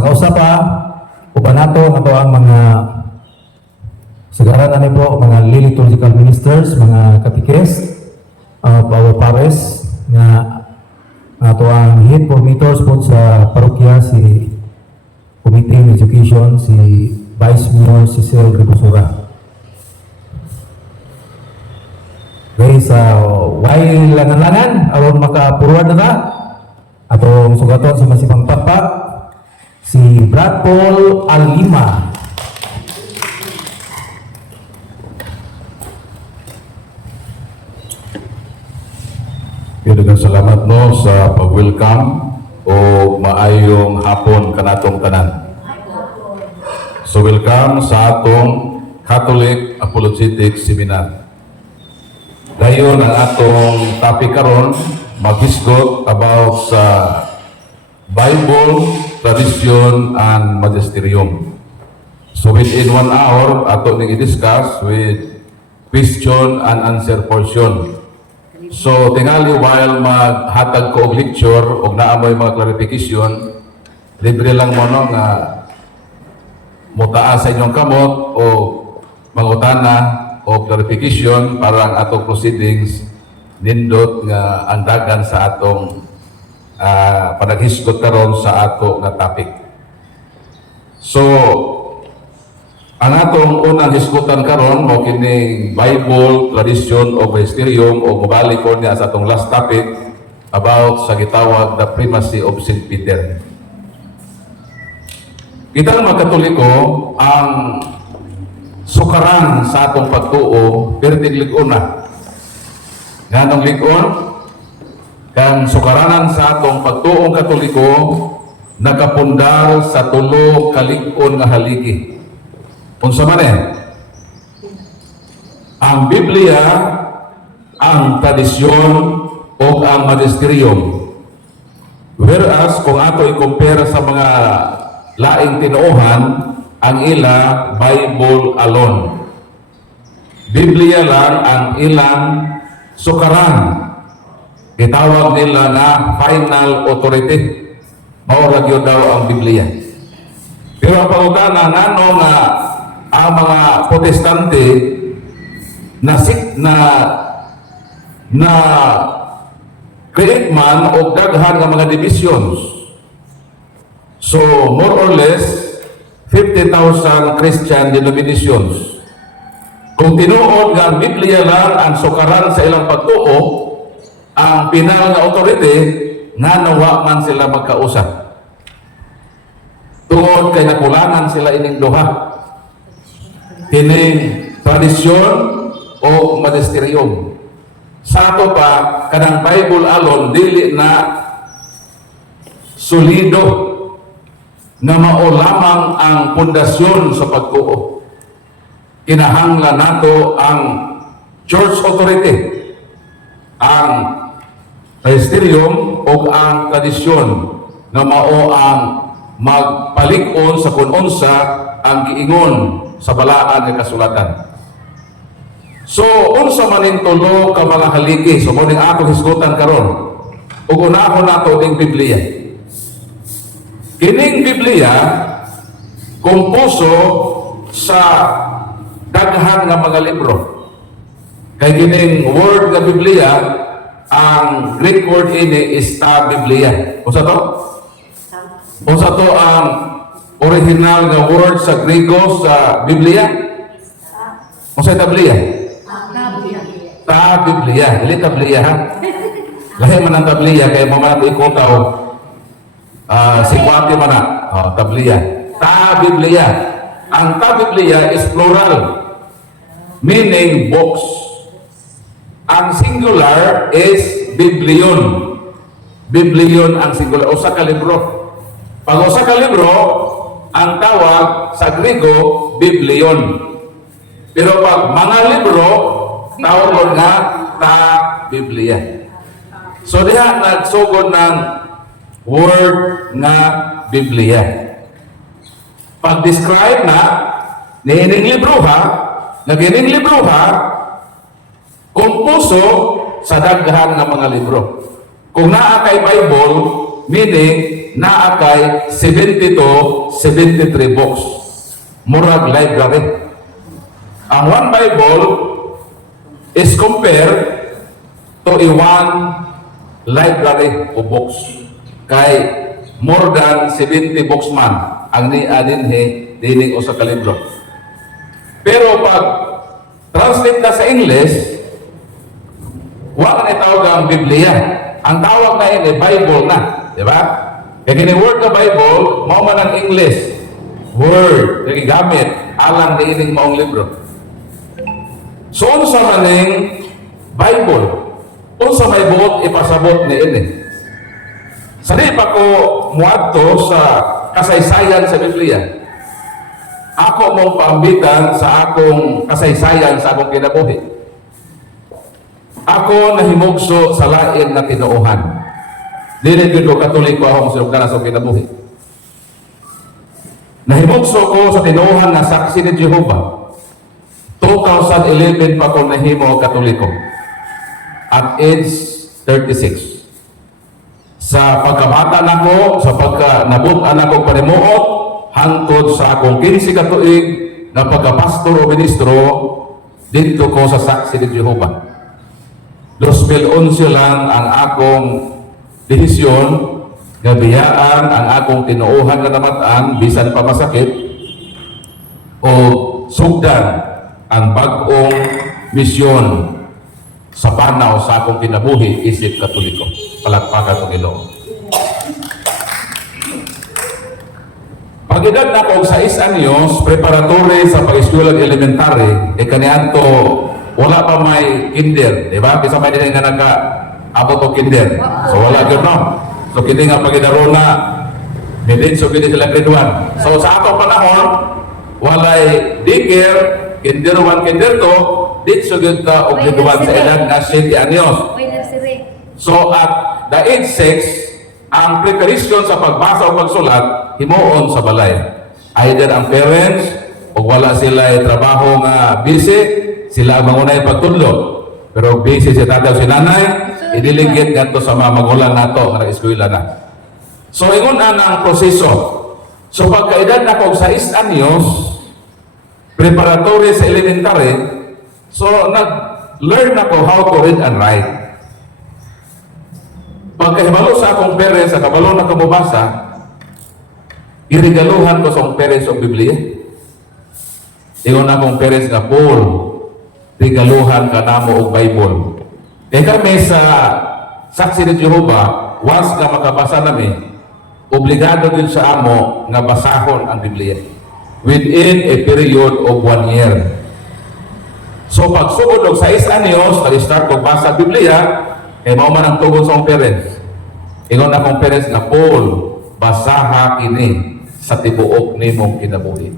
makausap pa, uban nato nga to ang mga sagaran ani po, mga liturgical ministers, mga katikes, our pares, nga ato ang head formators po sa parokya, si Committee on Education, si Vice Mayor Cecil Ribusura. Guys, while langan-langan, aron maka-forward na atong sugaton sa masipang pakpak, si Brad Paul Alima. Daghang salamat no sa pag-welcome o maayong hapon kanatong tanan. So welcome sa atong Catholic Apologetics Seminar. Dayon ang atong topic karon maghisgot about sa Bible, Tradition, and Magisterium. So within 1 hour, ato ning i-discuss with question and answer portion. So tingali while maghatag ko og lecture og naamoy mga clarification, libre lang mo no nga mutaas sa inyong kamot o mangutana o clarification para ang atong proceedings nindot nga andagan sa atong panaghisgot karon sa ato nga topic. So ang atong unang hisgutan karon mo kining Bible, Tradition o Magisterium o mabalik ko niya sa atong last topic about sa gitawag the primacy of St. Peter. Kita mga Katoliko ang sukaran sa atong pagtuo perting lig-on na. Nganong lig-on kang sukaranan sa atong pagtuong Katoliko nakapundar sa tulo ka lig-on nga haligi. Unsa man ang Biblia, ang tradisyon o ang magisterium. Whereas kung ato i-compare sa mga laing tinuohan, ang ila Bible alone. Biblia lang ang ilang sukaran. Gitawag nila na final authority. Maura gyud daw ang Biblia. Pero ang pangutana ngano nga ang mga Protestante na create man o daghan nga mga divisions. So more or less 50,000 Christian denominations. Kung tinuod nga ang Biblia lang ang sukaran sa ilang pagtuo, ang pinal nga authority nga nawa man sila magkausap. Tungod kay nakulangan sila ining duha. Kining tradisyon o magisterium. Sa ato pa, kanang Bible alone, dili na solido na mao lamang ang pundasyon sa pagtuo. Kinahanglan nato ang church authority, ang magisterium o ang tradisyon na mao ang magpalig-on sa kununsa ang giingon sa balaan ng kasulatan. So, unsa man ning tulo ka mga haligi, so mo ning ako hisgutan karon. Ug unahon nato ning Biblia. Kining Biblia komposo sa daghan nga mga libro. Kay kining word nga Biblia, ang Greek word ini is ta Biblia. Unsa to? Unsa to ang original nga word sa Griego sa Biblia? Unsa ta Biblia? Ta Biblia. Dili ta Biblia ha. Lahi man ang Biblia kay mamaya ko ikotaw. Si Kwati man na. Ta Biblia. Ta Biblia. Ang ta Biblia is plural. Meaning books. Ang singular is Biblion. Biblion ang singular. Usa ka libro. Pag usa ka libro, ang tawag sa Griego, Biblion. Pero pag mga libro, tawag nga ta Biblia. So diha nagsugod ng word nga Biblia. Pag describe na niining libro ha, nagining libro ha, komposo sa daghan nga mga libro. Kung naa kay Bible, meaning naa kay 70 to 73 books. Murag library. Ang one Bible is compared to a one library of books. Kay more than 70 books man ang niadinhi dining usa ka libro. Pero pag translate na sa English, wala na tawag ang Biblia. Ang tawag na yun Bible na. Di ba? Kaya kini word na Bible, mao man ang English word na gigamit alang diining maong libro. So, unsa maning Bible? Unsa may buot ipasabot ni ini? Sani pa ko muadto sa kasaysayan sa Biblia. Ako mong paambitan sa akong kasaysayan sa akong kinabuhi. Ako nahimugso sa lain na tinuohan. Dili gyud ko Katoliko akong sinugdanan sa kinabuhi. Nahimugso ko sa tinuohan na saksi ni Jehova. 2011 pa ko nahimo Katoliko. At age 36. Sa pagkamata nako, sa pagka-nabutan ako panimuot, hangtod sa akong 15 ka tuig na pagka-pastor o ministro, dito ko sa saksi ni Jehova. 2011 lang ang akong desisyon nga biyaan ang akong tinuohan na namataan bisan pa masakit o sugdan ang bag-ong misyon sa panaw sa akong kinabuhi isip Katoliko. Palakpakan ng Ginoo. Pag-edad na ko sa 6 anyos, preparatory sa pag-eskwela elementary, kaniadto wala pa may kinder, di ba? Bisa may din nga naka-abot o kinder. So wala gyud no. So kini nga pag-idaro na midin so kini sila grade 1. So sa atong panahon, walay daycare, kinder 1, kinder 2, dit so gyud ta og grade 1 sa edad na 7 anyos. So at the age 6, ang preparation sa pagbasa o pagsulat himuon sa balay. Either ang parents o wala sila trabaho nga busy, sila ang mangunay pagtudlo. Pero busy si tatay o si nanay, idiligit ganito sa mga magulang nato nga nag-eskwela na. So ingon ang proseso. So pagkaedad na ko sa 6 anyos, preparatory sa elementary, so nag-learn ako how to read and write. Pagkahibalo sa akong parents, sa kabalo na kumubasa, irigaluhan ko sa akong parents ang Biblia. Ingon akong parents nga, Paul, rigaluhan ka na mo og Bible. Kaya kami sa saksi ni Jehova, once nga makabasa namin, obligado din sa amo nga basahon ang Biblia within a period of 1 year. So pagsugod og 6 anyos, nag-start ko basa Biblia, kaya mao man ang tugon sa akong parents. Ingon akong parents nga, Paul, basaha kini sa tibuok nimong kinabuhi.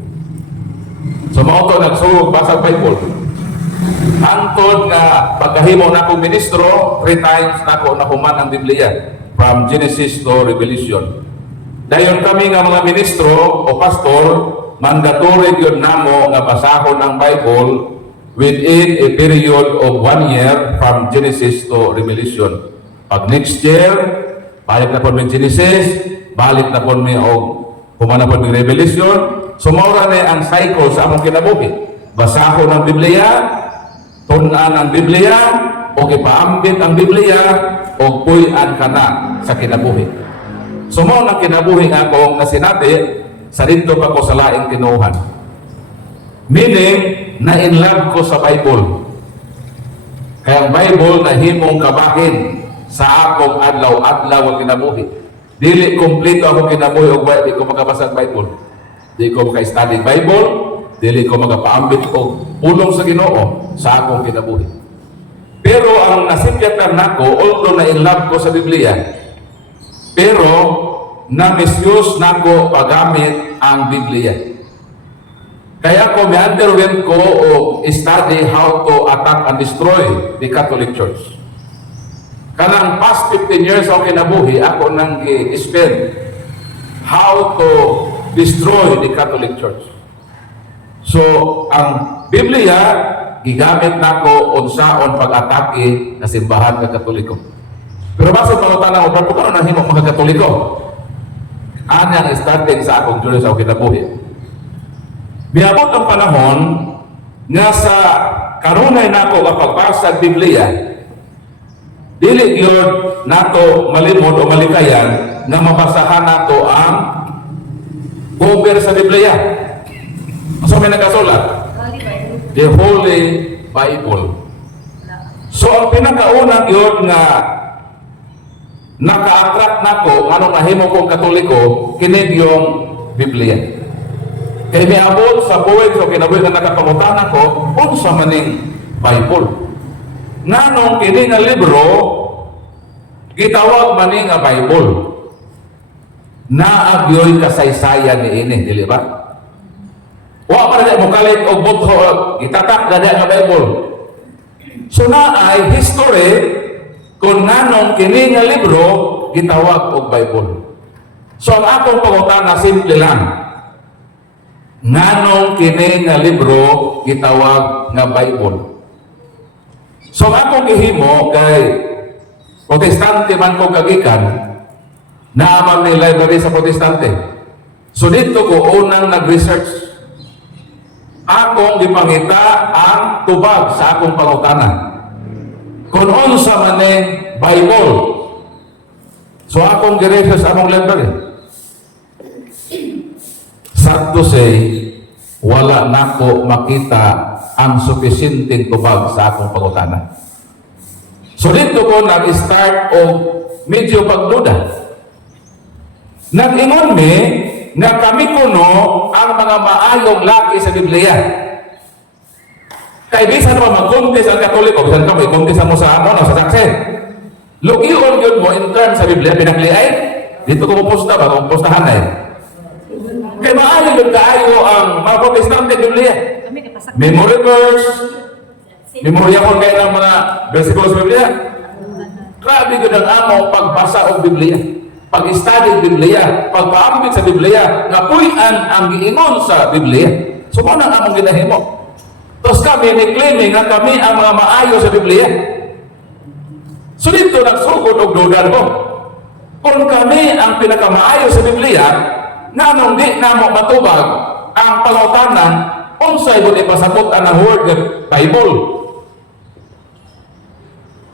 So mao to nagsugod basa Bible. Hangtod nga pagkahimo na akong ministro, 3 times na ako nahuman ang Biblia from Genesis to Revelation. Dayon kami nga mga ministro o pastor, mandatory yun namo nga basahon ang Bible within a period of 1 year from Genesis to Revelation. Pag next year, balik na po may Genesis, balik na po may humana po may Revelation. So maura na ang cycle sa among kinabuhi. Basahon ang Biblia, tunan ang Biblia, o ipaambit ang Biblia, o puy-an ka na sa kinabuhi. So mao nang kinabuhi nga akong nasinati, sa dito pa ko sa laing tinuhan. Meaning, na-in love ko sa Bible. Kaya ang Bible na himong kabahin sa akong adlaw-adlaw ang kinabuhi. Dili kompleto akong kinabuhi o di ko makabasa ang Bible. Di ko maka-study Bible, dili ko makapaambit o pulong sa Ginoo sa akong kinabuhi. Pero ang nasipyatan nako, although na in love ko sa Biblia, pero na-misuse nako paggamit ang Biblia. Kaya ko may-underwent ko o study how to attack and destroy the Catholic Church. Kanang past 15 years ako kinabuhi, ako nang i-spend how to destroy the Catholic Church. So, ang Biblia, gigamit nako unsaon pag-atake na simbahan ng Katoliko. Pero basta pangutana mo, Brad, kung ano nahimo mga Katoliko? Ano ang starting sa akong journey sa akong kinabuhi? Biabot ang panahon nga sa karunay nako nga pagbasa sa Biblia, dili gyud nato malimod o malikayan nga mabasahan nato ang cover sa Biblia. So may nagasulat, the Holy Bible. So ang pinakaunang yun nga naka-attract nako anong nahimo kong Katoliko kini yung Biblia. Kaya miabot sa buhay so kinabuhi nga nakapangutan ako unsa maning Bible. Nganong kini nga libro gitawag maning nga Bible. Naagyoy kasaysayan ni ini, dili ba? Wa pa na mo kalit og butho gitatak na nga Bible. So naay history kung nganong kini nga libro gitawag og Bible. So ang akong pangutana simple lang. Nganong kini nga libro gitawag nga Bible. So ang akong gihimo kay Protestante man ko kagikan, naaman ni library sa Protestante. So dito ko unang nag-research. Akong gipangita ang tubag sa akong pangutana. Kung unsa maning Bible. So akong gi-research sa akong library. Sad to say, wala nako makita ang supisinteng tubag sa akong pangutana. So dito ko nag-start og medyo pagduda. Nag-ingon mi nga kami kuno ang mga maayong laki sa Biblia. Kay bisan pa mag-contest ang Katoliko, bisan ka may contest mo sa ano, sa sakse. Lugion yun mo in terms sa Biblia, pinagliay. Dito ko pupusta ba, kung pustahan na eh. Kaya maayong yun kaayo ang mga Protestante Biblia. Memory verse, memorya ko kayo ng mga versikulo sa Biblia. Grabe yun ang among pagbasa o Biblia. Pag-study ng Biblia, pagpaambit sa Biblia, nga puyan ang giingon sa Biblia. So kung ang among ginahimo. Tapos kami ni-claiming nga kami ang mga maayo sa Biblia. So dito nagsugod og dudan ko. Kung kami ang pinakamaayo sa Biblia, nga anong di na mo matubag ang pangutanan unsay mo ipasabot ang word ng Bible.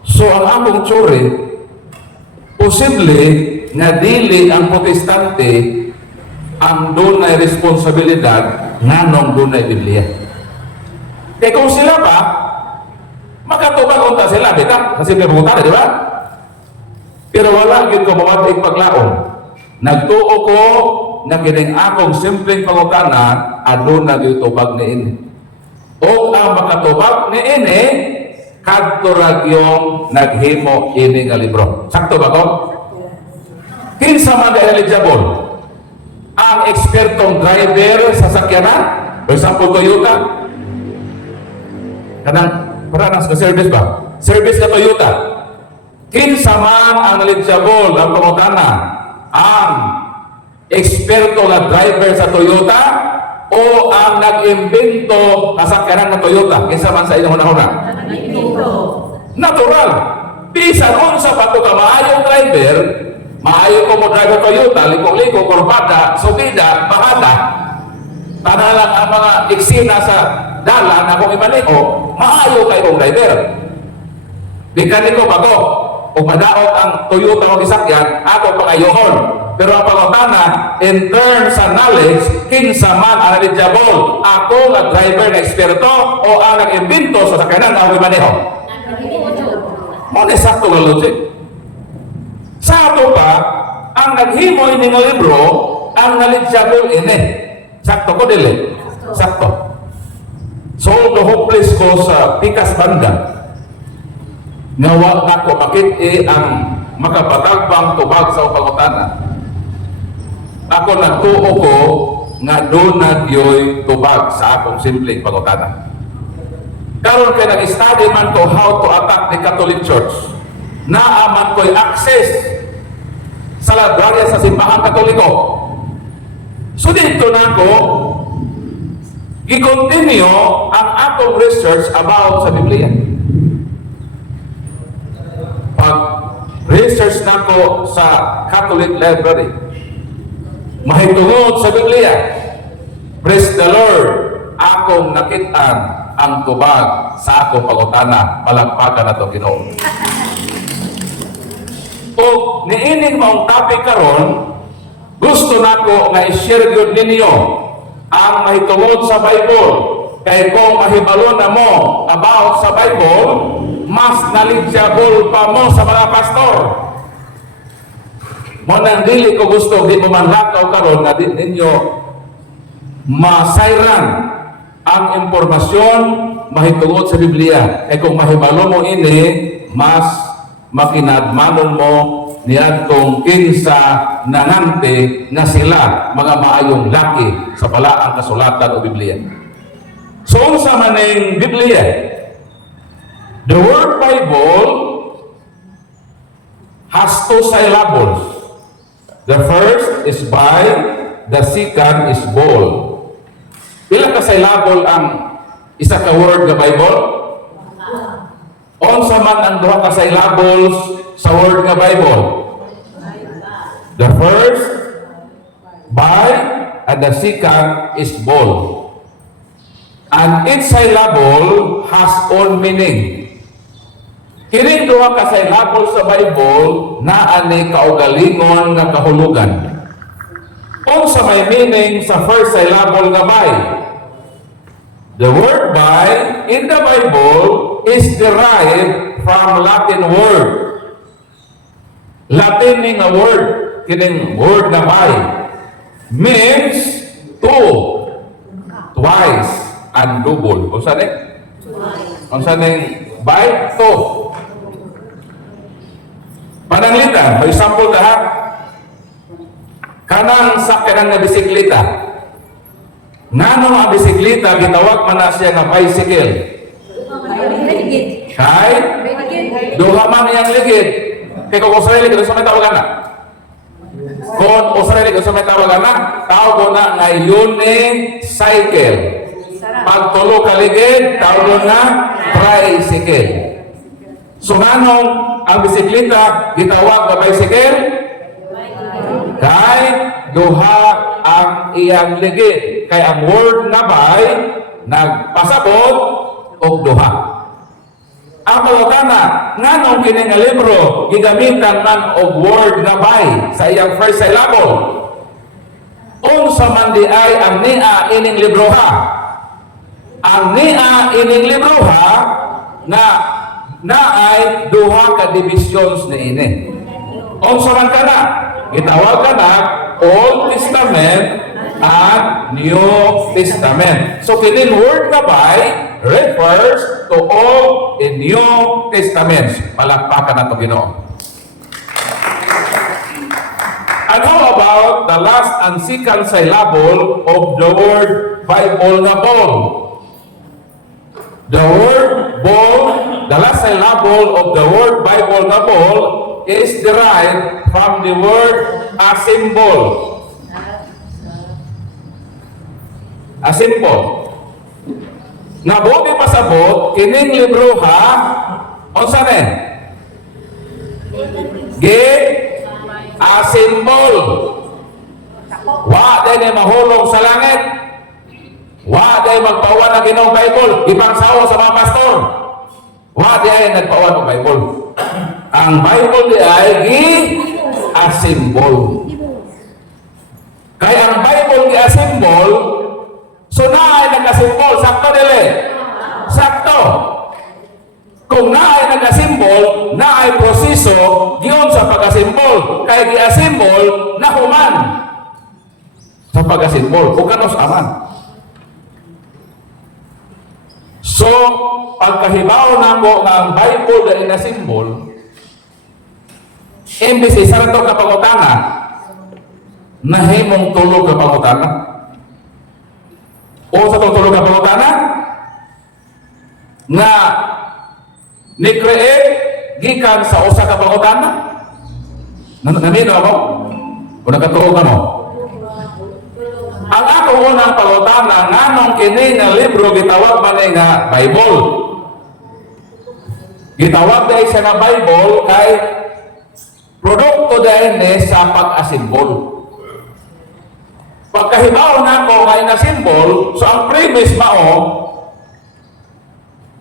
So ang among tsuri, posible nga dili ang Protestante ang dunay responsibilidad nganong dunay Biblia. Kaya kung sila pa, makatubag unta sila, bita, kasi may pangutana, di ba? Pero wala yun ko mawating paglaong. Nagtuo ko na kining akong simpleng pangutana, aduna yung tubag ni ini. O ang makatubag ni ini, kadturag yung naghimo ini nga libro. Sakto ba ko? Kinsa man ka eligible? Ang ekspertong driver sa sakyanan? For example, Toyota? Kanang, para sa service ba? Service na Toyota. Kinsa man ang eligible ang pangutana? Ang eksperto na driver sa Toyota o ang nag-imbento na sakyanan ng Toyota? Kinsa man sa inyong una-una? Natural. Bisan unsa pa to ka maayong driver, maayo ko mo driver Toyota, liko-liko, kurbada, subida, bahada. Tanan lang ang mga eksena sa dalan na kung imaliko, maayo kayo kong driver. Mekaniko ba ko? Kung madaot ang Toyota o isakyan, ako pangayohon. Pero ang pangutana, in terms sa knowledge, kinsa man ang eligible, ako ang driver na eksperto o ang nag-imbento sa sakyanan na ako imaneho. Muna sakto nga logic. Sa ato pa, ang naghimo ini nga libro, ang knowledgeable ini. Sakto ko dili. Sakto. So, the hopeless ko sa pikas banda. Ngawa na ko makit ang makapatagbang tubag sa pangutana. Ako nagtuo ko nga doon nagyoy tubag sa akong simpleng pangutana. Karon kay nag-study man ko how to attack the Catholic Church. Naaman ko'y access sa library sa simbahan Katoliko. So dito na ko i-continue ang akong research about sa Biblia. Pag research nako sa Catholic Library. Mahitungod sa Biblia. Praise the Lord. Akong nakitaan ang tubag sa ako pangutana. Palagpakan na ito, Ginoo. O niining maong topic karon, gusto nako nga i-share gyud ninyo ang mahitungod sa Bible. Kay kung mahibalo na mo about sa Bible, mas knowledgeable pa mo sa mga pastor. Mo nang dili ko gusto di mo man lakaw karon nga di ninyo masayran ang impormasyon mahitungod sa Biblia. Kay kung mahibalo mo ini, mas makinadmanon mo niadtong kinsa nangante nga sila mga maayong laki sa palaang kasulatan o Biblia. So unsa man ning Biblia? The word Bible has two syllables. The first is by, the second is bol. Pila ka syllable ang isa ka word nga Bible? Unsa man ang duha ka syllables sa word nga Bible? The first, by, and the second is bol. And each syllable has own meaning. Kining duha ka syllable sa Bible naa ni kaugalingon nga kahulugan. Unsa may meaning sa first syllable nga by? The word by in the Bible is derived from Latin word. Latin ni nga word, kining word nga by means two, twice, and double. Unsa ni? Unsa ning by? Two. Pananglitan, may sample ka ha? Kanang sakyanan nga bisikleta. Ngano ang bisikleta gitawag man na siya nga bicycle? Kay duha man iyang ligid. Kay kung usay ligid sa may tawagan na. Kung usay ligid sa may tawagan na, tawag na nga unicycle. Pag tulo ka ligid, tawag na tricycle. So nganong ang bisikleta gitawag nga bicycle? Kay duha ang iyang ligid. Kay ang word nga by nagpasabot og duha. Ang pangutana, nganong kini nga libro gigamitan man og word nga by sa iyang first syllable? Unsa man di ay ang nia ining libro ha? Ang nia ining libro ha na naay duha ka divisions ni ini. Unsa man kana? Gitawag kana Old Testament at New Testament. So kining word nga by refers to Old and New Testaments. Palakpakan nato Ginoo. And how about the last and second syllable of the word Bible nga bol? The word bol, the last syllable of the word Bible nga bol is derived from the word asymbol. Asymbol. Nabuti pasabot, kining libro ha, unsa ni? Asymbol. Wa day mahulog sa langit. Wa day magpawan ng Ginoong Bible, ipangsawa sa mga pastor. Wa day nagpawan ng Bible. Ang Bible di ay gi-asymbol. Kaya ang Bible gi-asymbol, so naay nag-asymbol, sakto dili? Sakto. Kung naay nag-asymbol, naay proseso giyon sa pag-asymbol. Kaya gi-asymbol na human sa pag-asymbol. Kung kanos aman. So, pagkahibaw na ko nga ang Bible na inasymbol, imbis isa na ito kapangutana, nahimong tulog kapangutana. O sa itong tulog kapangutana, nga ni-create gikan sa usa kapangutana. Namino ako? O nakatuog ka mo? Ang ako unang pangutana, nganong kini nga libro gitawag man nga Bible. Gitawag dahil siya nga Bible kay produkto dahil sa pag-asimbol. Pagkahibaw na ko ngay na simbol, so ang premise mao,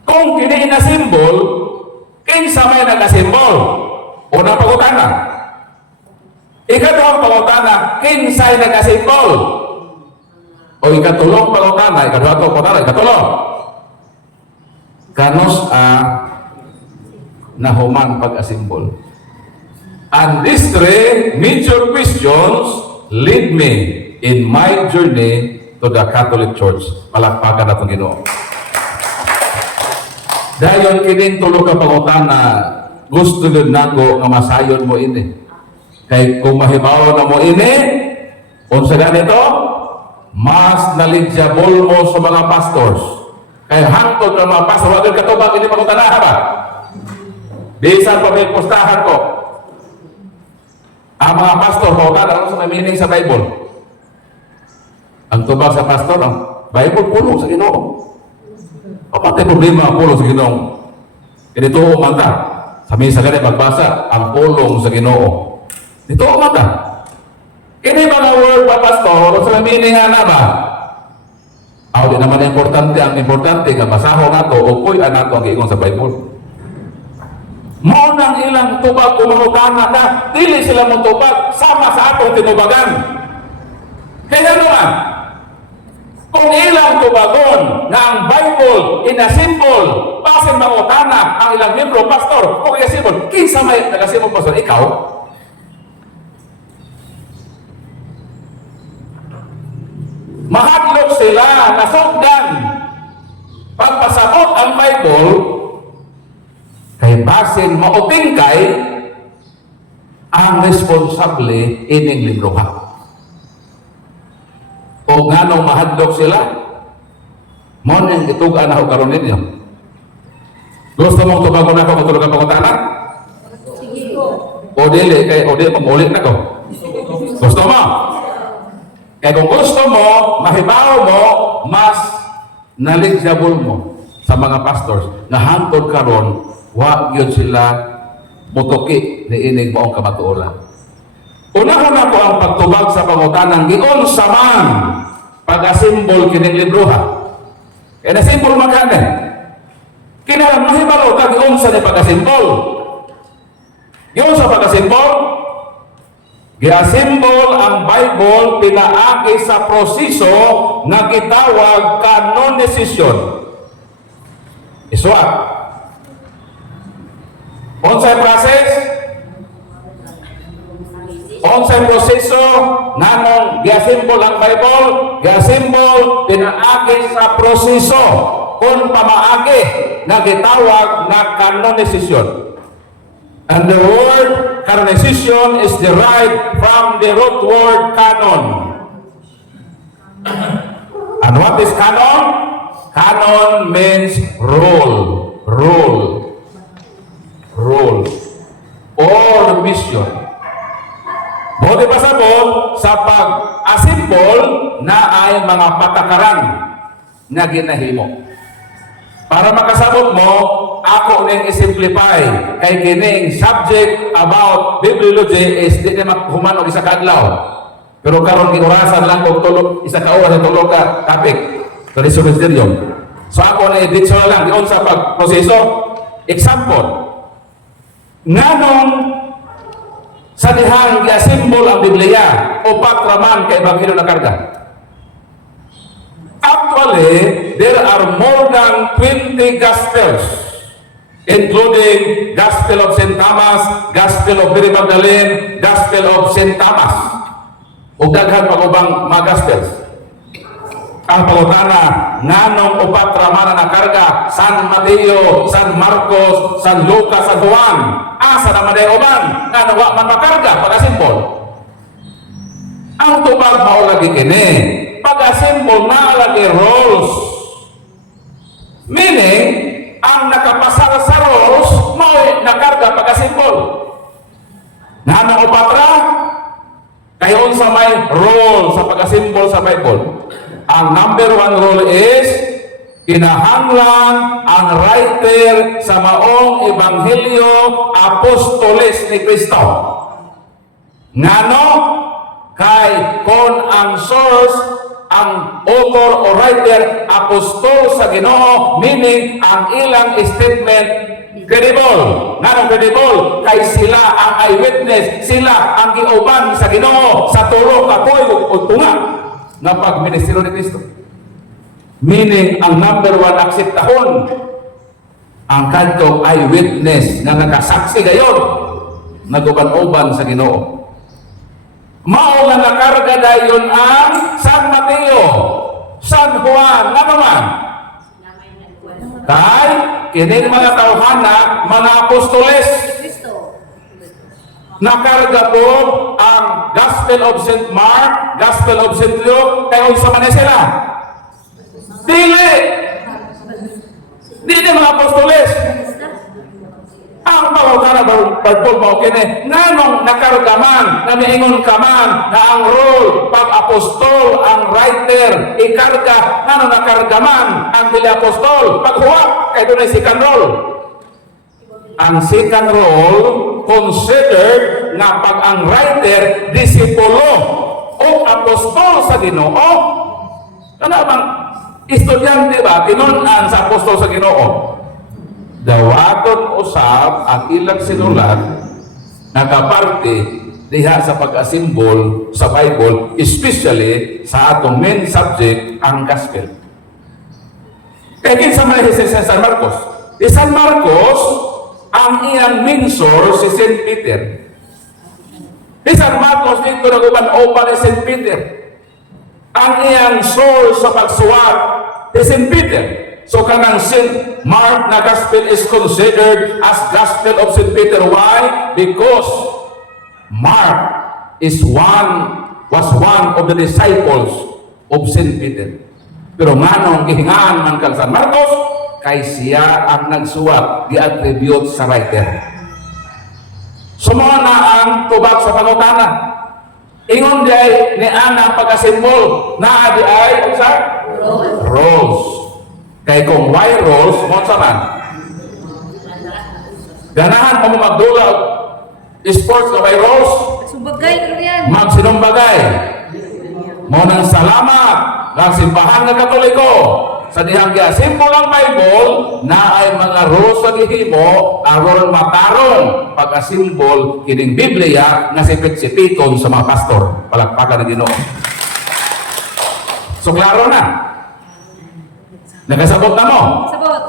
kung kini na simbol, kinsa may nagasimbol. Unang pangutana. Ikaduhang pangutana, kinsay nagasimbol. O ikatulong pangutana, ikaduhang pangutana, ikatulong. Kanos nahuman pag-asimbol. And these three major questions lead me in my journey to the Catholic Church. Palakpakan na itong Ginoo. Dayon kining tulo ka pangutana, gusto yun nako nga masayon mo ini. Kay kung mahibaw na mo ini, unsa ganito, mas knowledgeable mo sa mga pastors. Kay hangtod ng mga pastor, wag katubag ini pangutana ba? Bisan pa may postahan ko. Ang mga pastor, pangutana ano sa may meaning sa Bible? Ang tubag sa pastor, ang Bible pulong sa Ginoo. O patay problema ang pulong sa Ginoo. Ganito umanta. Sa misa ganit magbasa, ang pulong sa Ginoo. Dito umanta. Kini mga word pa pastor, sa meaning na ba? Aw di naman importante, ang importante nga basaho nato o kuy nato ang giingon sa Bible. Mo nang ilang tubag kumangutana na dili sila mo tubag sama sa atong tinubagan. Kaya naman, kung ilang tubagon na ang Bible inasimbol, basin mangutana ang ilang libro, pastor, kung inasimbol, kinsa may nagasimbol, pastor, ikaw? Mahadlok sila, nasugdan. Pagpasabot ang Bible, kay basin mautingkay ang responsable ining libro ha. O nga nung mahadlok sila, mo nang itugan ako karon ninyo. Gusto mong tubagon ako matulog ang pangutana? Sige ko. O dili, kay o dili pamulit na ko. Gusto mo? Kaya kung gusto mo, mahibaw mo, mas knowledgeable mo sa mga pastors na hantod karon, wa yun sila mutuki ni ining maong kamatuoran. Unahon na ko ang pagtubag sa pangutanang giunsa man pag-asimbol kining libro ha. Kaya na-simbol magkano? Kinalang mahibalo ka giunsa ni pag-asimbol. Giunsa pag-asimbol? Gi-asimbol ang Bible pinaagi sa proseso nga gitawag canonicization. Isuat. Unsay process? Unsay proseso nanong gi-asimbol ang Bible? Gi-asimbol pinaagi sa proseso kung pamaagi nga gitawag na canonicization. And the word canonization is derived from the root word canon. And what is canon? Canon means rule, or mission. Bodi pasabot sa pag-asimbol na ay mga patakaran na ginahimo. Para makasabot mo, ako ning i-simplify kay kining subject about bibliology is di na human og isa ka adlaw. Pero karon giurasan lang og tulo isa ka oras tulo ka topic to this ministerium. So ako na i-dito lang diyon sa pagproseso. Example. Nganong sa dihang gi-asimbol ang Biblia o patraman kay Ebanghelyo na karga? Actually, there are more than 20 Gospels, including Gospel of St. Thomas, Gospel of Mary Magdalene, Gospel of St. Thomas. Ug daghan pa ubang mga Gospels. Ang pangutana, nganong upat ramana na karga, San Mateo, San Marcos, San Lucas, San Juan, asa naman ay uban, nga nawa man makarga, pag-asimbol. Ang tubag mao lagi kini, pag-asimbol na lagi roles. Meaning, ang nakapasar sa roles, mao nakarga pag-asimbol. Nganong upat ra, kayon sa may role sa pag-asimbol sa Bible. Ang number one rule is kinahanglan ang writer sa maong ebanghelyo apostoles ni Kristo. Ngano? Kay kon ang source, ang author o writer, apostol sa Ginoo, meaning ang ilang statement credible. Ngano credible? Kay sila ang eyewitness, sila ang giuban sa Ginoo sa tulo ka tuig ug tunga nga pagministeryo ni Kristo. Meaning ang number one akseptahon ang kadtong eyewitness nga nakasaksi gayon naguban-uban sa Ginoo. Mao nga nakarga dayon ang San Mateo, San Juan, nga naman. Kay kining mga tawhana, mga apostoles, Kristo. nakarga po ang Gospel of St. Mark, Gospel of St. Luke, kay unsa man sila? Dili! Dili mga apostoles. Ang pagkakana pagpul mo kini nganong nakargaman na miingon ka man na ang role pag-apostol ang writer ikarga nganong nakargaman ang dili apostol paghuwat kay dunay second role. Ang second role considered nga pag ang writer disipulo o apostol sa Ginoo kana bang estudyante ba tinud-an sa apostol sa Ginoo? Dawaton usab ang ilang sinulat nakaparte diha sa pag-asimbol sa Bible, especially sa atong main subject, ang gospel. Kaya kinsa man si San Marcos? Si San Marcos, ang iyang main source si St. Peter. Si San Marcos dito naguban-uban ni St. Peter. Ang iyang source sa pagsuwat si St. Peter. So kanang St. Mark na gospel is considered as gospel of St. Peter. Why? Because Mark was one of the disciples of St. Peter. Pero nganong gihingaan man kang San Marcos, kay siya ang nagsuwat, gi-attribute sa writer. Sumao na ang tubag sa pangutana. Ingon day ni ana pag-asimbol na adi ay sa rose. Kay kung why rose, mo sa man. Ganahan mo magdula sports na may rose, Sumbagay ko yan. magsinumbagay. Mo nang salamat ng simbahan nga Katoliko sa dihang giasimbol ang Bible na ay mga rules sa gihimo aron matarong pag-asimbol kining Biblia nga sipit-sipiton sa mga pastor. Palakpakan ng Ginoo. So klaro na. Nagasabot na mo. Sabot.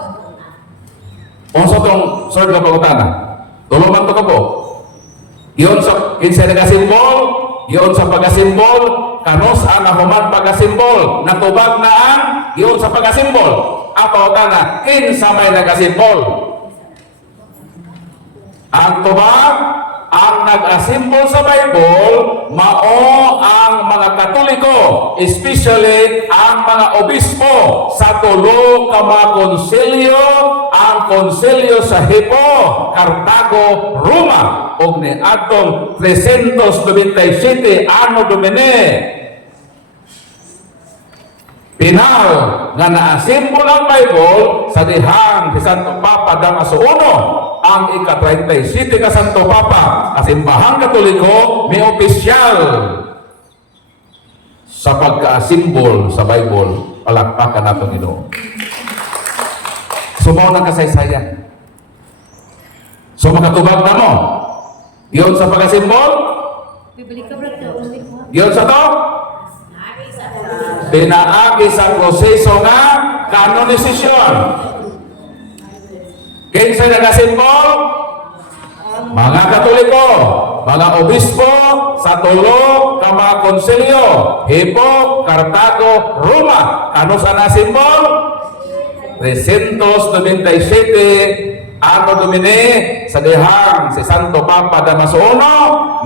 Unsa tong sword nga pangutana? Tuluman to ka po. Iyon sa kinsa nagasimbol, iyon sa pagasimbol, kanos ana human pagasimbol, natubag na ang iyon sa pagasimbol. Ang pangutana, kinsa may nagasimbol? Ang tubag, ang nag-asimbol sa Bible, mao ang mga Katoliko, especially ang mga obispo sa tulo ka mga konsilyo, ang konsilyo sa Hippo, Cartago, Roma, ug ni atong 397 Anno Domini. Pinal nga naasimbol ang Bible sa dihang si Santo Papa Damaso I, ang ika-37 ka Santo Papa, kasimbahan Katoliko, may opisyal sa pagka-asimbol sa Bible. Palakpakan nato Ginoo. Sumaw ng kasaysayan. So makatubag na mo. Iyon sa pag-asimbol, Bibili ka bro. iyon sa to, pinaagi sa proseso nga kanonisasyon. Kinsa nagasimbol? Mga Katoliko, mga obispo sa tulo ka mga konsilyo, Hippo, Cartago, Roma. Kano sa nasimbol? 397 Anno Domini sa dihang si Santo Papa Damaso I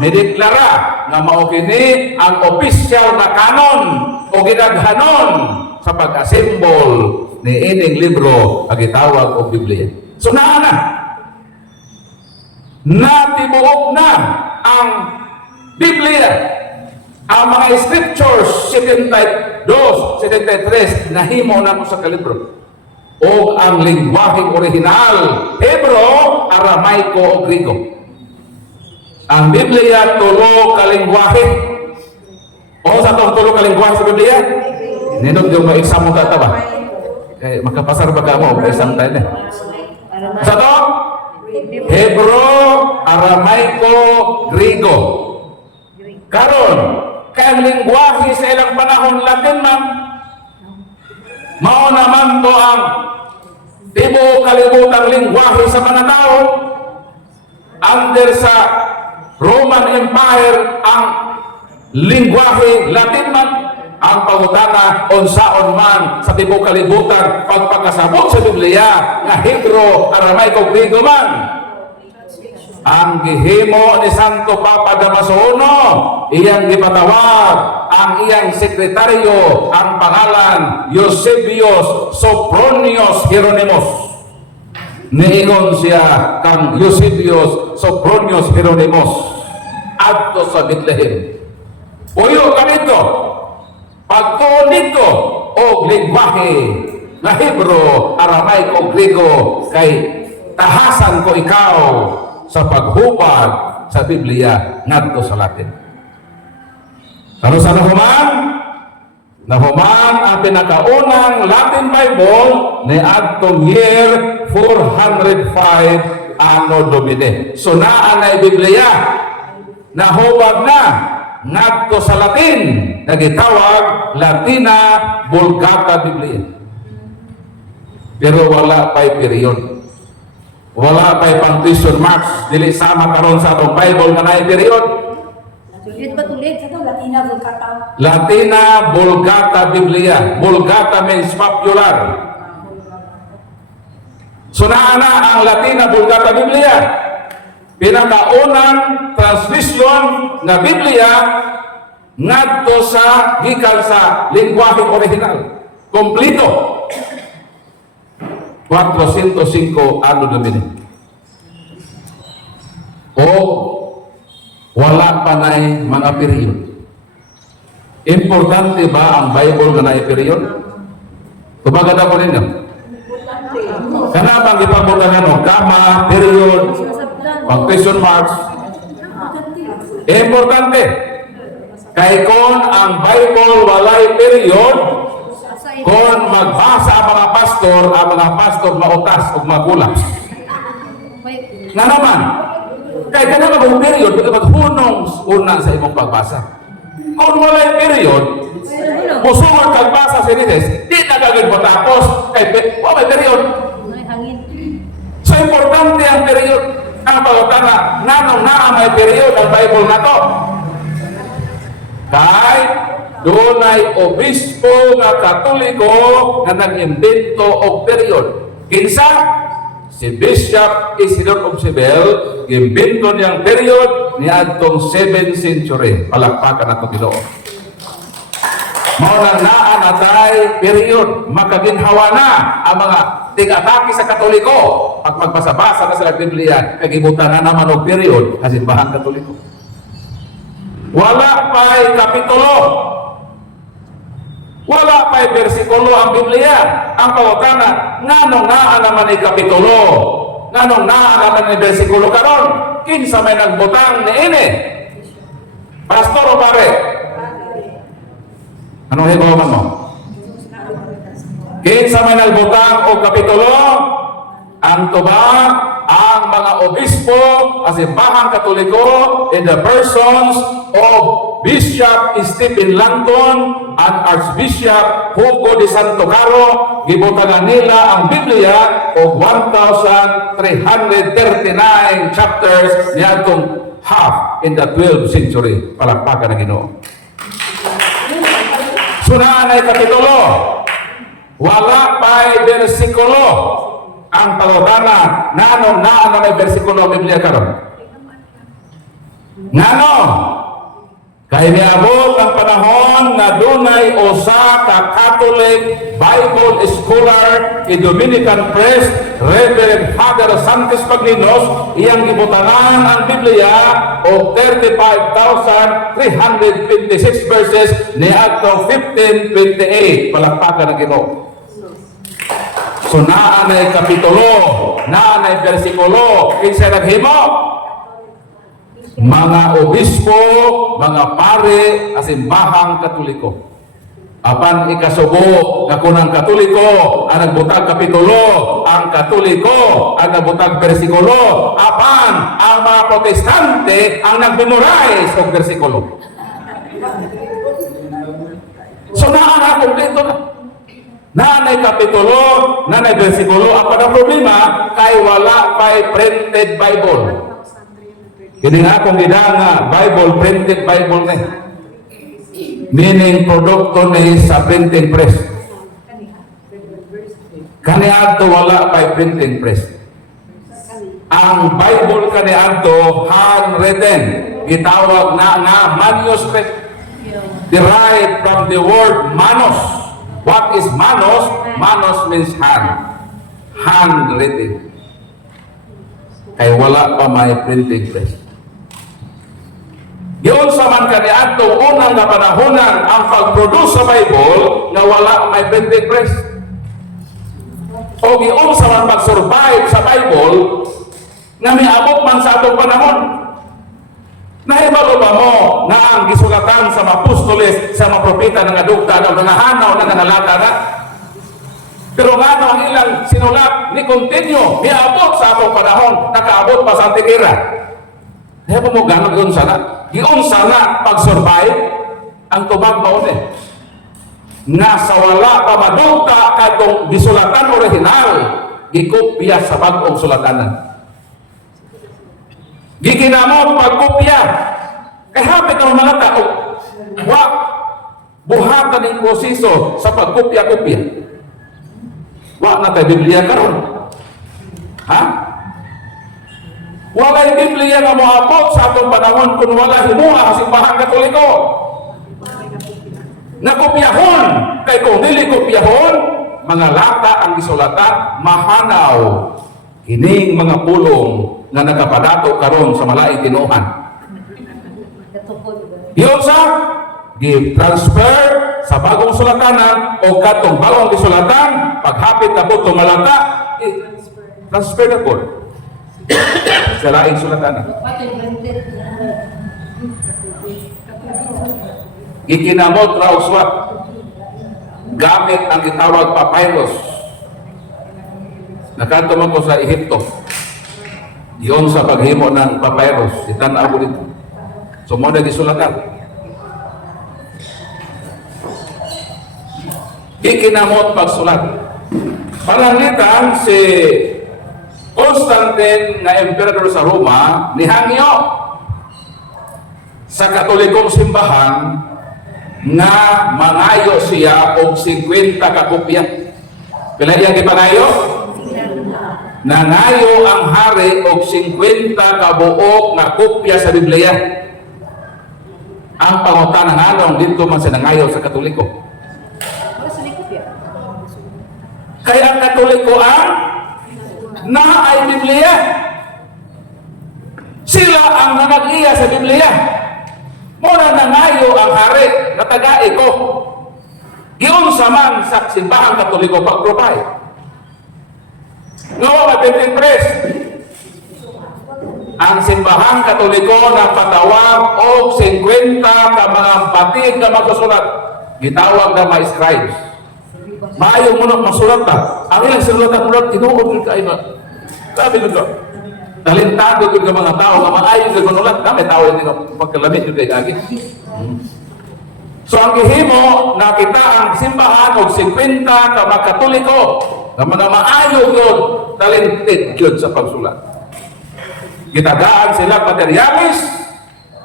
nideklara nga mao kini ang opisyal na kanon o ginaghanon sa pag-asimbol ni ining libro nga gitawag og Biblia. So natibuok na ang Biblia, ang mga scriptures 72, 73 nahimo na mo sa kalibro. O ang lingwaheng original, Hebro, Aramaiko o Griego. Ang Biblia tulo ka lengguwahe. O sa tong tulo ka lengguwahe sa Biblia? Ninong yung ma-exam mo ka ba? Eh, makapasar ba ka mo? Exam tayo na. Sa to? Hebro, Aramaico, Griego. Karon, kaya ang lingwahe sa ilang panahon Latin man, mao naman to ang tibuok kalibutang lingwahe sa mga tao. Under sa Roman Empire, ang lingwahe Latin man, ang pangutana unsaon man sa tibuok kalibutan pagpakasabot sa Biblia nga Hebro, Aramaico, Griego man. Ang gihimo ni Santo Papa Damaso I, iyang gipatawag ang iyang sekretaryo, ang pangalan Eusebius Sophronius Hieronymus. Niingon siya kang Eusebius Sophronius Hieronymus adto sa Bethlehem. Puyo ka dito, pagtuon dito o lingwahe na Hebro, Aramaico, Griego, kay tahasan ko ikaw sa paghubad sa Biblia ngadto sa Latin. Ano sa nahuman? Nahuman ang pinakaunang Latin Bible ni adtong year 405 Anno Domini. So naa na Biblia nahubad na ngadto sa Latin, nagitawag Latina Vulgata Biblia. Pero wala pa'y period. Wala pa'y punctuation marks, dili sama karon sa atong Bible nga naay period. Tulit ba tulit? Ito, Latina Vulgata. Latina Vulgata Biblia. Vulgata means popular. So naa na ang Latina Vulgata Biblia. Pinakaunang translation na Biblia ngadto sa gikan sa lengguwahe original. Kompleto. 405 Anno Domini. O wala pa na'y mga period. Importante ba ang Bible nga na'y period? Tumagan ako ninyo. Kana bang ipagbutangan mo? Kama, period, punctuation marks. Importante. Kay kung ang Bible walay period, kung magbasa ang mga pastor mautas o magulas. Nga naman, kaya ka naman kung period, pwede maghunong una sa imong pagbasa. Kung walay period, musuwag kagbasa sa Rites, di na gagawin matapos, kaya may period. May hangin. So, importante ang period. Ang pagkatana, nanong na may period ang Bible na to. Kahit doon ay obispo nga katoliko na nag-imbento og period. Kinsa? Si Bishop Isidore of Cibel, gimbento niyang period ni adtong 7th century. Palakpakan nato Ginoo. Mao nang naa natay period, makaginhawa na ang mga tig-atake sa Katoliko. Pag magbasa-basa na sa Biblia, kay gibutan na naman og period sa simbahan Katoliko. Wala pa'y kapitulo. Wala pa'y bersikulo ang Biblia. Ang pawagana, nganong naa naman ay kapitulo, nganong naa naman ay bersikulo karon. Kinsa may nagbutang ni ini? Pastor o pare? Anong hibawan mo? Kinsa may nagbutang o kapitulo? Ang tuba, ang mga obispo, simbahan Katoliko, in the persons of Bishop Stephen Langton and Archbishop Hugo de Santo Caro, gibutangan nila ang Biblia o 1,339 chapters niyatong half in the 12th century. Palakpakan na Ginoo. Sunaan ay kapitulo. Wala pa'y bersikulo. Ang pagkakana, nanong naa na may bersikulo ang Biblia karon. Nano? Kaya niabot ang panahon na dunay usa ka Catholic Bible scholar i Dominican priest, Reverend Father Santos Paglinos, iyang gibutanan ang Biblia o 35,326 verses ni adto 1528. Palakpakan na Ginoo. So naa na kapitulo, naa na bersikulo, kinsa naghimo? mga obispo, mga pare, asimbahang Katoliko. Apan ikasubo nga kunang Katoliko ang nagbutag kapitulo, ang Katoliko ang nagbutag bersikulo, apan ang mga Protestante ang nagmemorize og bersikulo. So naa kompleto na. Nanay kapitulo, nanay bersikulo, apan ang problema kay wala pay printed Bible. Kini nga kung nga Bible, printed Bible na. Meaning produkto ni sa printing press. Kaniadto wala pay printing press. Ang Bible kaniadto handwritten, gitawag na nga manuscript, derived from the word manos. What is manos? Manos means hand. Handwritten. Kay wala pa may printing press. Yun sa man kaniadto unang nga panahonan ang pag-produce sa Bible nga wala may printing press. O yun sa man pag-survive sa Bible nga miabot man sa atong panahon. Nahibalo ba mo na ang gisulatan sa mga apostoles, sa mga propeta nga dugta na nangahanaw na nangalata na? Pero nga ang ilang sinulat ni continue, miabot sa atong panahon, nakaabot pa sa Antikira. Kaya mo gano'n yun sana? Yun sana pag-survive ang tubag mauni. Nga sa wala pa madugta katong gisulatan original, gikopya sa bagong sulatanan. Giginamot pagkopya. Kaya hapit ang mga tao, buhatan ng proseso sa pagkopya-kopya. Na tayo Biblia karon. Ha? Wala yung Biblia nga moabot sa atong panahon kung wala himuha sa simbahang Katoliko. Nakopyahon, kay kung dili kopyahon, mga lata ang gisulatan, mahanaw kining mga pulong nga nakapadato karon sa malay tinuhan. Yun sa gi-transfer sa bagong sulatanan o katong bagong gisulatan, paghapit na po itong malata, transfer na po. Sa laing sulatanan. Ikinamot ra og swat gamit ang gitawag papyrus. Nakanto man ko sa Ehipto. Iyon sa paghimo ng papyrus, itan-aw ko dito. So mo na gisulatan. Ikinamot pagsulat. Palangitan si Constantine nga emperador sa Roma nihangyo sa Katolikong simbahan nga mangayo siya og 50 ka kopya. Pila iya gipanayo? Nangayo ang hari og 50 ka buok nga kopya sa Biblia. Ang pangutana nganong dito man sa nangayo sa Katoliko. Kaya ang Katoliko ang na ay Biblia. Sila ang nanag-iya sa Biblia. Muna nangayo ang hari, natagai ko. Giyon sa man sa simbahang Katoliko pag-provide. Ngawa na printing press. Ang simbahang Katoliko na patawag og 50 ka mga batig na magsusulat. Gitawag na mga scribes. Maayo mo na masulat ta. Ang ilang sulatan mulat, tinuod yun kayo na. Sabi nyo, talentado yun ka mga tao, nga maayo yun manulat. Kami tao yun pagkalamit yun kayo agit. So ang gihimo, nakita ang simbahan o 50 ka mga Katoliko na mga maayo yun, talented yun sa pagsulat. Gitagaan sila materialis,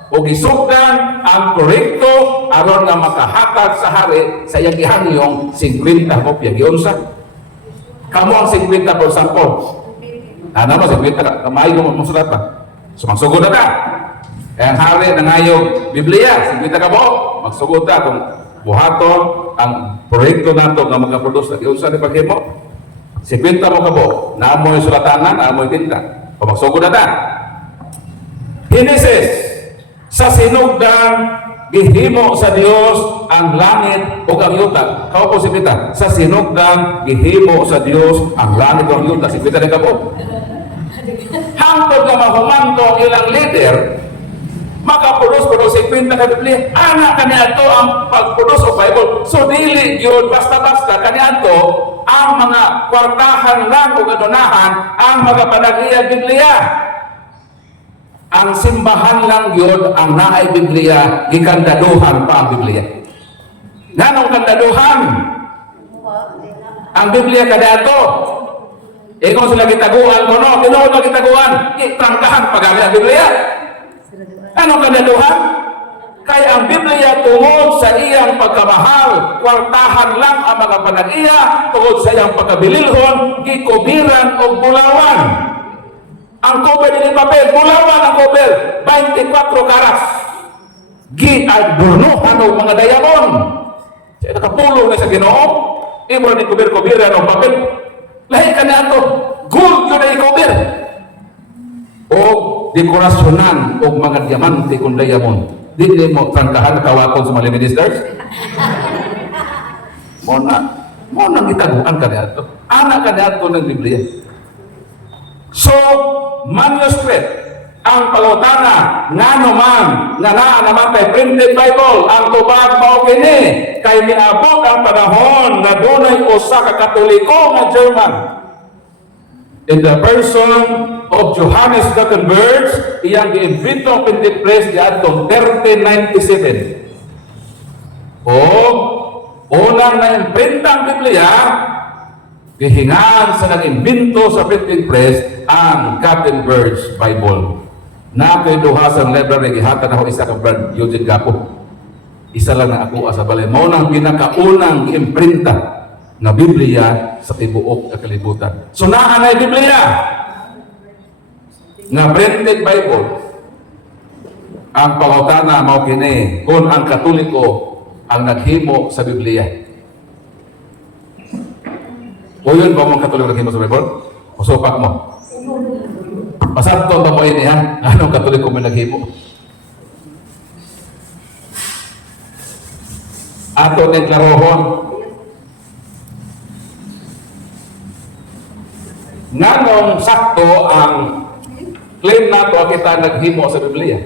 o gisugdan ang proyekto aron nga makahatag sa hari sa iyang gihangyo 50 kopya giunsa kamo ang 50 por sample ano ba 50 kamay mo musulat pa sumagsugod na ang hari nangayog Biblia 50 ka mo magsugod ta kung buhaton ang proyekto nato nga makaproduce na giunsa ni paghimo 50 mo ka mo naamoy sulatanan naamoy tinta o magsugod na ta Genesis sa sinugdan gihimo sa Dios ang langit ug ang yuta. Kao po si Pita, sa sinugdan gihimo sa Dios ang langit ug ang yuta. Si Pita ni kapo. Hangtod nga mahumanto ilang leader makapulos-pulos 50 ka Biblia. Ana kaniadto ang pagpulos o Bible. So dili gyud basta-basta kaniadto ang mga kwartahan lang ug adunahan ang mga panagiyang Biblia. Ang simbahan lang yun ang naay Biblia, gikandaduhan pa ang Biblia. Nanong kandaduhan? Ang Biblia kadato. Kung sila gitaguan ko, no? Tinuod na gitaguan, itrangkahan pagami ang Biblia. Anong kandaduhan? Kaya ang Biblia tungod sa iyang pagkamahal, kwartahan lang ang mga panagiya, tungod sa iyang pagkabililhon, gikubiran o bulawan. Ang cover din papel, bulawan ang cover, 24 karas. Giadurnuhan o mga diamond. Siya nakapulong na sa Ginoo, imo ni kubir-kubiran o papel. Lahi ka na ito, gold yun ay cover. O dekorasyonan o mga diamante kung diamond. Di mo trangkahan kawakon sa mga ministers. Mo na gitaguan ka na ito. Anak ka na ito ng Biblia. So, manuscript, ang pangutana, ngano man, nga naa naman kay printed Bible, ang tubag mao kini, kay niabot ang panahon na dunay usa ka Katoliko nga German. In the person of Johannes Gutenberg, iyang giimbento ang printed press diadtong 1397. O, unang na-imprintang Biblia, gihingan sa nag-imbento sa printing press ang Gutenberg's Bible. Na kay duha sa library gihatan ako isa ka Brad Eugene Gapo. Isa lang na ako sa balay. Mao nang pinakaunang imprinta na Biblia sa tibuok nga kalibutan. So naa na Biblia nga printed Bible. Ang pangutana mao kini kung ang Katoliko ang naghimo sa Biblia. O yun ba mong Katoliko naghimo sa Bible? O sopak mo? Pasabton ba mo ini ha? Anong Katoliko mo naghimo? Ato ng klarohon. Nganong sakto ang claim nato kita naghimo sa Biblia?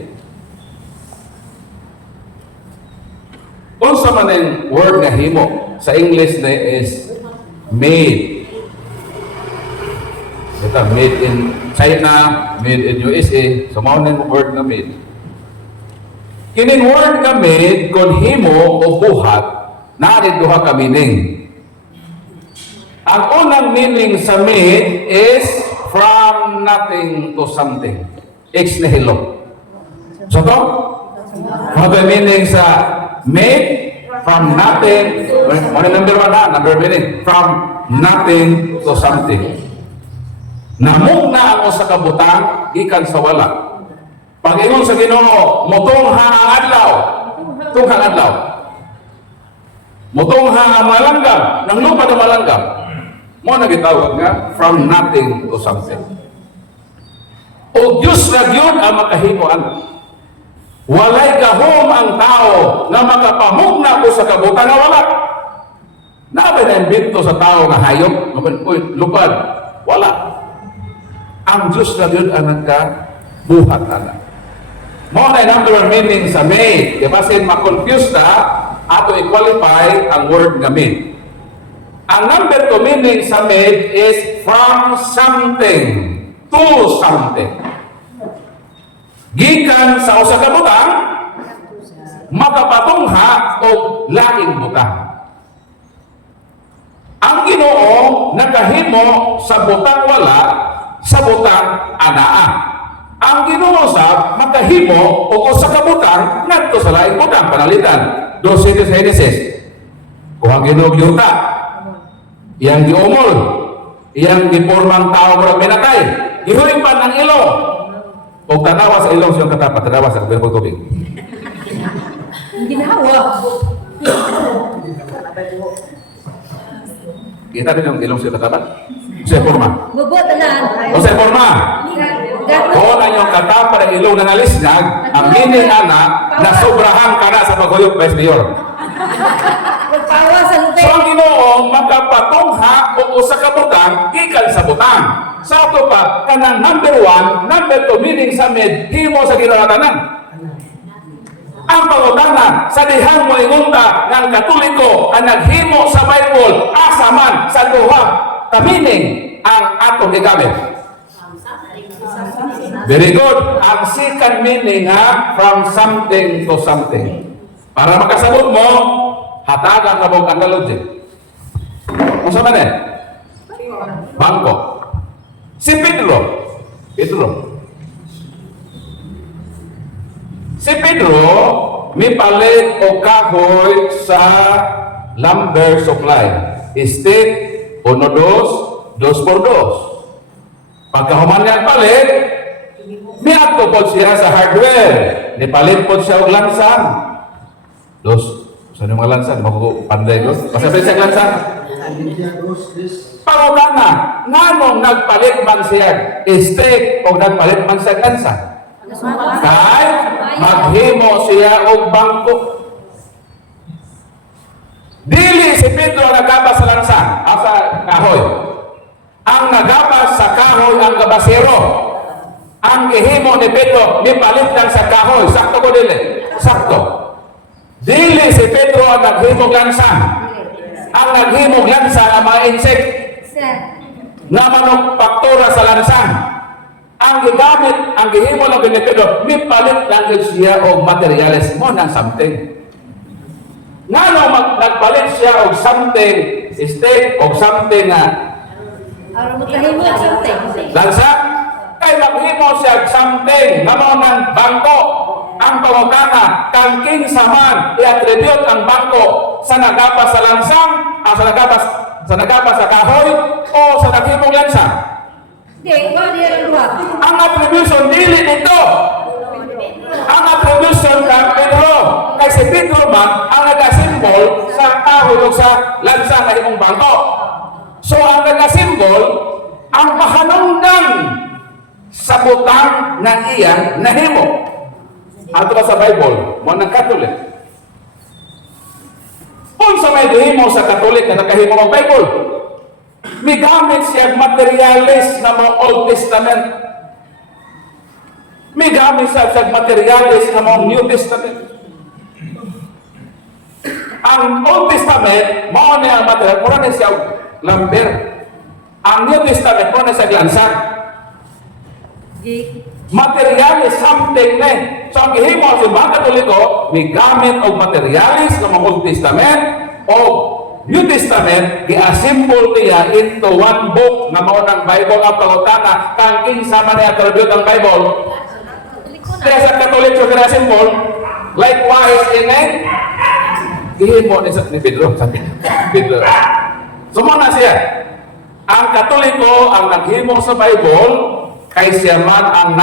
Unsa man ang word nga himo sa English na is made. Ito, made in China, made in USA. So, mao na yung word na made. Kining word nga made, kung himo o buhat, naanin duha ka meaning. Ang unang meaning sa made is from nothing to something. Ex nihilo. So, to? Ano ba meaning sa made? From nothing. Ano number one na? Number meaning. From nothing to something. Namugna ako sa kabutang, gikan sa wala. Pag-ingon sa Ginoo, mutungha ang adlaw. Tunghang adlaw. Mutungha ang malanggam, ng lupa na malanggam. Mo na gitawag nga, from nothing to something. O Diyos na yun ang makahimuan. Walay gahom ang tao na makapamugna ko sa kabutang na wala. Nabay na imbento sa tao na hayop, lupad. Wala. Ang Diyos na yun ang nagkabuhat na. Mo na number one meaning sa made. Diba sin ma-confuse na, ato i-qualify ang word nga made. Ang number two meaning sa made is from something to something. Gikan sa usa ka butang, makapatungha o laking butang. Ang Ginoo nakahimo sa butang wala, sa butang anaa. Ang Ginoo sa makahimo o usa ka butang ngadto sa laing butang panalitan. 12 sa Genesis. Kung ang Ginoo yuta, iyang giumol, iyang gipormang tao murag minatay, gihulipan ang ilong. O tanawa sa ilong siyang katapat, tanawa sa kabirang tubig. Ginawa. Kita din yung ilong siyang katapat? Sa forma. Bubot tanan. O sa forma. Kung ang iyong katapat ang ilong na nalisnag, ang meaning ana, na sobrahan ka na sa paghuyok Vice Mayor. Magpawa sa So lupit. ang Ginoo magkapatungha o usa ka butang gikan sa butang. Sa ato pa kanang number one, number two meaning sa med himo sa ginawatanan. Ang pangutana sa dihang mo ingunta ng Katoliko ang naghimo sa Bible asa man sa duha ka meaning ang atong gigamit. Very good. Ang second meaning from something to something. Para makasabot mo, hatagan na mong analogy. Kung saan man bangko. Si Pedro. Si Pedro, may palit o kahoy sa lumber supply. Stick, 1, 2, 2 por 2. Pagkahuman niya ang palit, miadto po siya sa hardware. Nipalit po siya og lansang. Saan yung mga lansang? Panday ko. Pasabit siya lansang. Pangutana, nganong nagpalit man siya stick o nagpalit man siya lansang? Kay maghimo siya og bangko. Dili si Pedro nagabas sa lansang, sa kahoy. Ang nagabas sa kahoy ang gabasero. Ang gihimo ni Pedro, nipalit lang sa kahoy. Sakto ko dili? Sakto. Dili si Pedro ang naghimog lansang. Ang naghimog lansang ang mga insect na manufaktura sa lansang. Ang gigamit, ang gihimo lang ni Pedro, nipalit lang siya og materials mo ng something. Ngano nagpalit siya og something, stick og something lansa? Kay maghimo siya something, namo ng bangko. Ang pangutana, kang kinsa man i-attribute ang bangko sa nagapas sa lansang, sa nagapas sa kahoy, o sa naghimong lansang? Ang attribution dili dito. Ang attribution kang Pedro. Kay si Pedro man ang nagasimbol sa kahoy o sa lansang na himong bangko. So ang nagasimbol, ang mahanungdan sa butang na iya nahimo. Ato ba sa Bible? Mo ng Catholic. Kung sa may gihimo sa Catholic na nakahimo ng Bible, may gamit siya materialis na mga Old Testament. May gamit siya materialis na mga New Testament. Ang Old Testament, mao na ang material, mura na siya lumber. Ang New Testament, mura na siya lansang. Materialis something na. So ang gihimo sa mga Katoliko, may gamit og materialis ng mga Old Testament o New Testament, gi-assemble niya into one book na mao ng Bible. Ang pangutana, kang kinsa man i-attribute ang Bible. Kaya sa Katolik so gi-assemble, likewise in gihimo ni Pedro. Pedro. Sumuna siya. Ang Katoliko ang naghimo sa Bible, kay siya man ang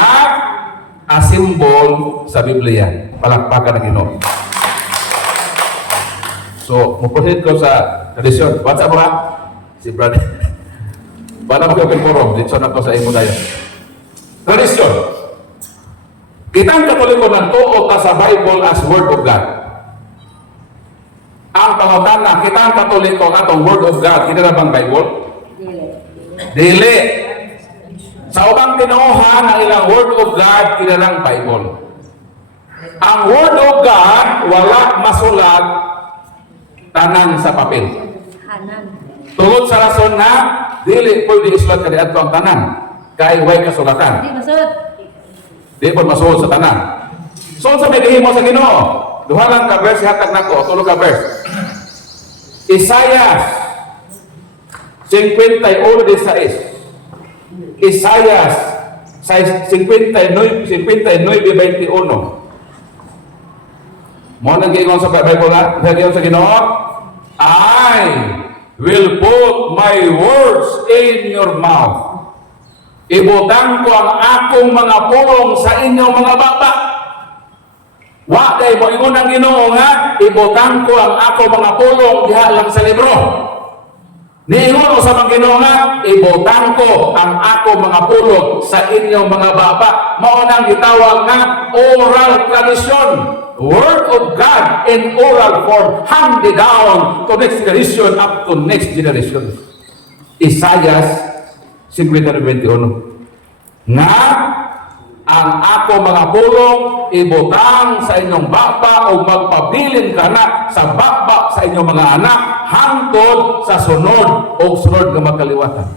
nag-asimbol sa Biblia. Palakpakan ng Ginoo. So, mupulit ko sa tradisyon. What's up, ha? Si brother. Wala mo kayo forum. Dito na ko sa imo dayo. Tradisyon. Kitang Katoliko ng tuo ta sa Bible as Word of God. Ang pangutana, kitang Katoliko atong Word of God, kita na bang Bible? Dili. Sa ubang tinuuhan ang ilang Word of God, kinalang Bible. Ang Word of God, wala masulat tanan sa papel. Tungod sa rason na, dili pwede isulat ka diadto ang tanan. Kay way kasulatan. Di po masuot sa tanan. So sa may gihimo sa Ginoo, duha lang ka verse hatag nako, tulo ka verse. Isaiah 51:16. Isaiah 59:21. Mo nang giingon sa Bible na, giingon sa Ginoo, I will put my words in your mouth. Ibutang ko ang akong mga pulong sa inyong mga baba. Wa day mo ingon ang Ginoo nga, ibutang ko ang akong mga pulong diha lang sa libro. Niingon ko sa mga Ginoo nga, ibutang ko ang akong mga pulong sa inyong mga baba. Mao nang gitawag nga oral tradition. Word of God in oral form, handed down to next generation up to next generation. Isaiah 50:21. Nga ang ako mga pulong ibutang sa inyong baba o magpabilin ka na sa baba sa inyong mga anak hangtod sa sunod o sunod nga magkaliwatan.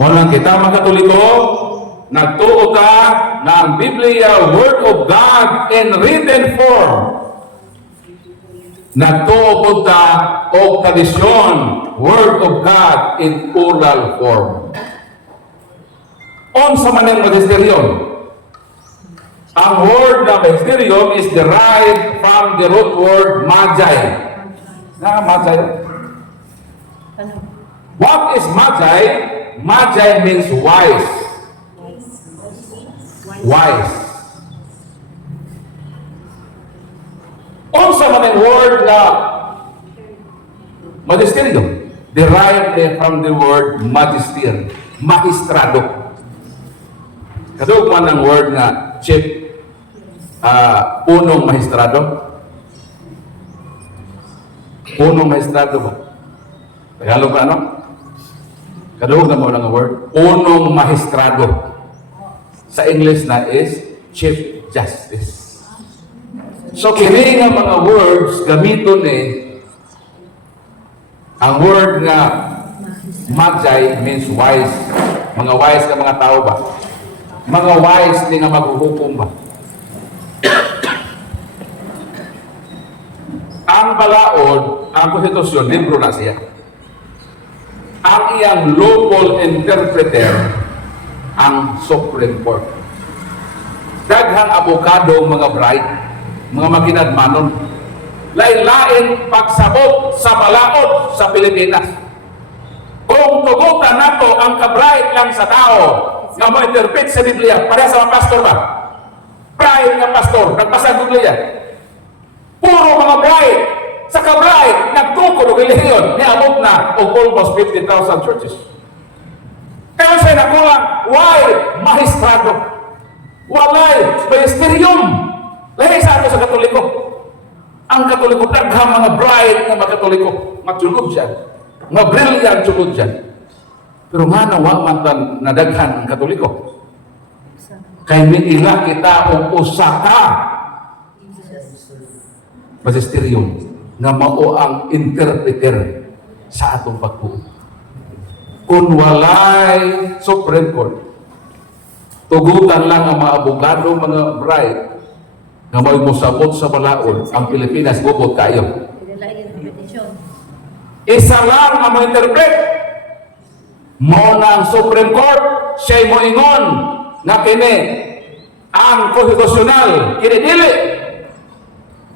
Mo lang kita mga Katoliko, nagtuo ka na ang Biblia, Word of God in written form. Nagtuo po ta o tradisyon, Word of God in oral form. Unsa man ang magisterium? Ang word na magisterium is derived from the root word magi. Na magi? What is magi? Magi means wise. Wise. Unsa man ang word na magisterium? Derived from the word magister, magistrado. Kadugman ng word nga chief, punong magistrado. Punong magistrado ba? Tagalog ka ano? Kadugman mo ng word, punong magistrado. Sa English na is chief justice. So kini nga mga words gamiton ang word nga magi means wise. Mga wise ka mga tao ba? Mga wise ni nga maghuhukom ba? Ang balaod, ang konstitusyon, libro na siya. Ang iyang lawful interpreter, ang Supreme Court. Daghang abogado, mga bright, mga makinadmanon, lain-lain pagsabot sa balaod sa Pilipinas. Kung tugutan nato ang kabright lang sa tao, nga mo interpret sa Biblia, pareha sa mga pastor ba? Bright nga pastor, nagbasa ng Biblia. Puro mga bright, sa ka-bright, nagtukod o relihiyon, niabot na o almost 50,000 churches. Kaya siya nakulang, why? Magistrado. Walay, magisterium. Lahi sa ato sa Katoliko. Ang Katoliko, daghang mga bright na mga Katoliko, matulog siya. Mga brilliant tulog siya. Pero nga nawa man tan nadaghan ang Katoliko. Kay minila kita o usaka magisterium nga mao ang interpreter sa atong pagbuo. Kung walay Supreme Court, tugutan lang ang mga abogado, mga bride, nga may musabot sa balaod, ang Pilipinas bubot kayo. Isa lang ang ma-interpret. Mo na ang Supreme Court, siya'y mo ingon na kini ang konstitusyonal, kini dili.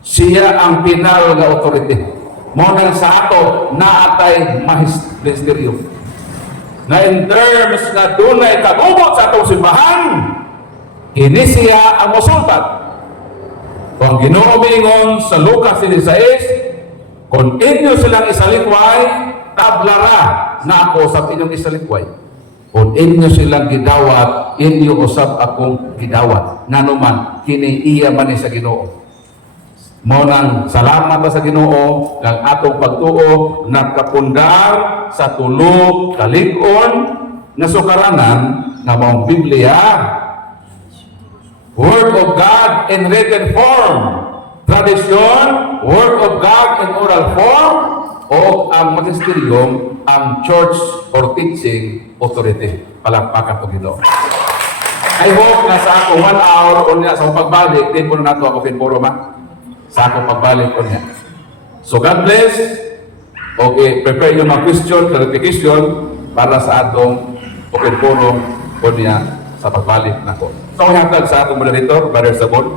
Siya ang pinal nga authority. Mo na sa ato na atay magisterium. Na in terms na dunay kagubot sa atong simbahan, ini siya ang mosultat. Kung Ginoo mingon sa Lucas 16, kung inyo silang isalikway, tablara na ako sa inyong isalikway. Kung inyo silang gidawat, inyo usab akong gidawat. Nanuman, kini iya man ni sa Ginoo. Mo nang salamat sa Ginoo kang atong pagtuo nagkapundar sa tulo ka lig-on nga sukaranan nga maong Biblia, Word of God in written form, tradisyon, Word of God in oral form, o ang magisterium, ang church or teaching authority. Palakpakan po Ginoo. I hope na sa ako 1 hour o niya sa pagbalik, din po na nato ako pinpuro ma. Sa akong pagbalik ko niya. So God bless. Okay, prepare yung mga question, clarification para sa atong open forum ko niya sa pagbalik na ko. So, hatag sa atong moderator, Brother Sabon.